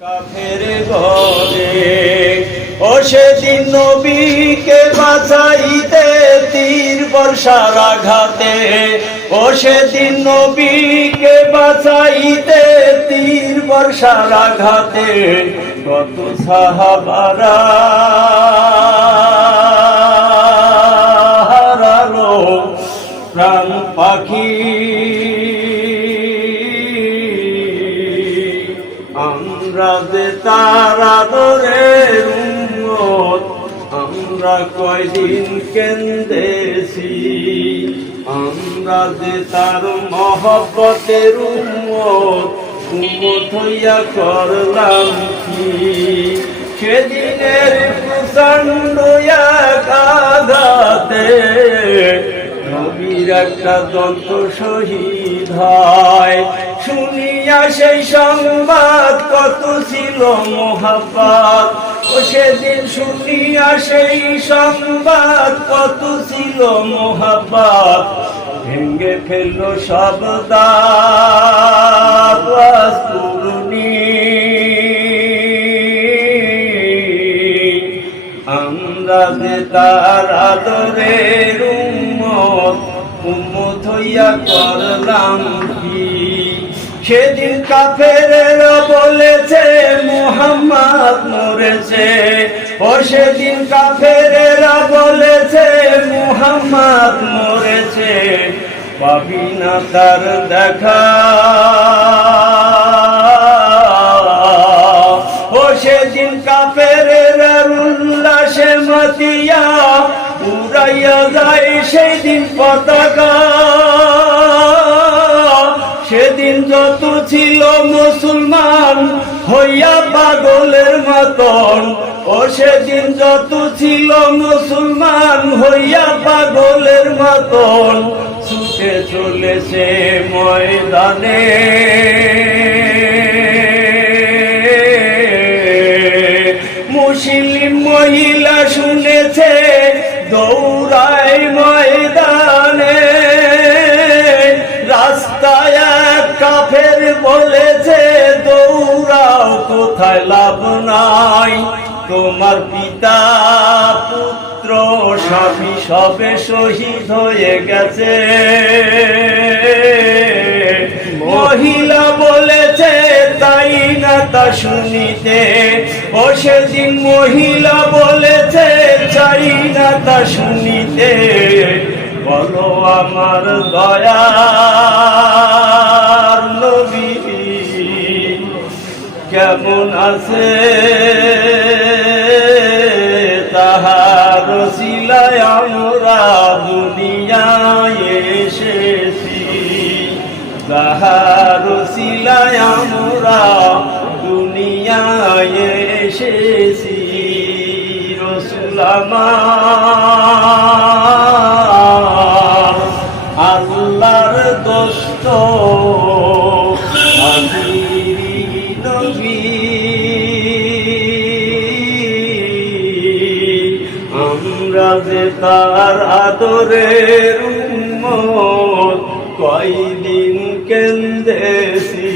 কাফের ঘরে। ও সেদিন নবীকে বাঁচাইতে তীর বর্ষার আঘাতে। ও সেদিন নবীকে বাঁচাইতে তীর বর্ষার আঘাতে। কত সাহাবারা প্রাণ পাখি। আমরা যে তারা উম্মত, আমরা কয়দিন কেন্দেছি আমরা যে তার মহব্বতের উম্মত হইয়া করলাম কি? সেদিনের প্রচণ্ড এক আঘাতে নবীর একটা দন্ত শহীদ হয়। শুনিয়া সেই সংবাদ কত ছিল মহাপাত ও সেদিন শুনিয়া সেই সংবাদ কত ছিল মহাপাত ভেঙ্গে ফেলল দাস আমরা যে তার আদরের উম্মত উম্মত হইয়া করলাম কি সেদিন কাফেরেরা বলেছে, মোহাম্মদ মরেছে। ও সেদিন কাফেরেরা বলেছে, মোহাম্মদ মরেছে। পাবি না তার দেখা। ও সেদিন কাফেরেরা উল্লাসে মতিয়া, উড়াইয়া যায় সেদিন পতাকা। সেদিন ছিল মুসলমান হইয়া পাগলের মতন। ও সেদিন যত ছিল মুসলমান হইয়া পাগলের মতন। ছুটে চলেছে ময়দানে। কোথায় লাভ নাই। তোমার পিতা পুত্র স্বামী সবে শহীদ হয়ে গেছে। মহিলা বলেছে, তাই না তা শুনিতে? ও সেদিন মহিলা বলেছে, চাই না তা শুনিতে। বলো আমার দয়ার আছে। তাহার শিলায় আমরা দুনিয়ায় এসেছি। তাহার শিলায় আমরা দুনিয়ায় এসেছি। রসুলামা আল্লাহর দোস্ত আমরা যে তার আদরের উম্মত, কয়দিন কেন্দেছি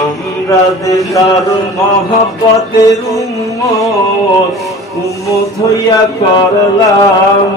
আমরা যে তার মহাপতের উম্মত উম্মত হইয়া করলাম।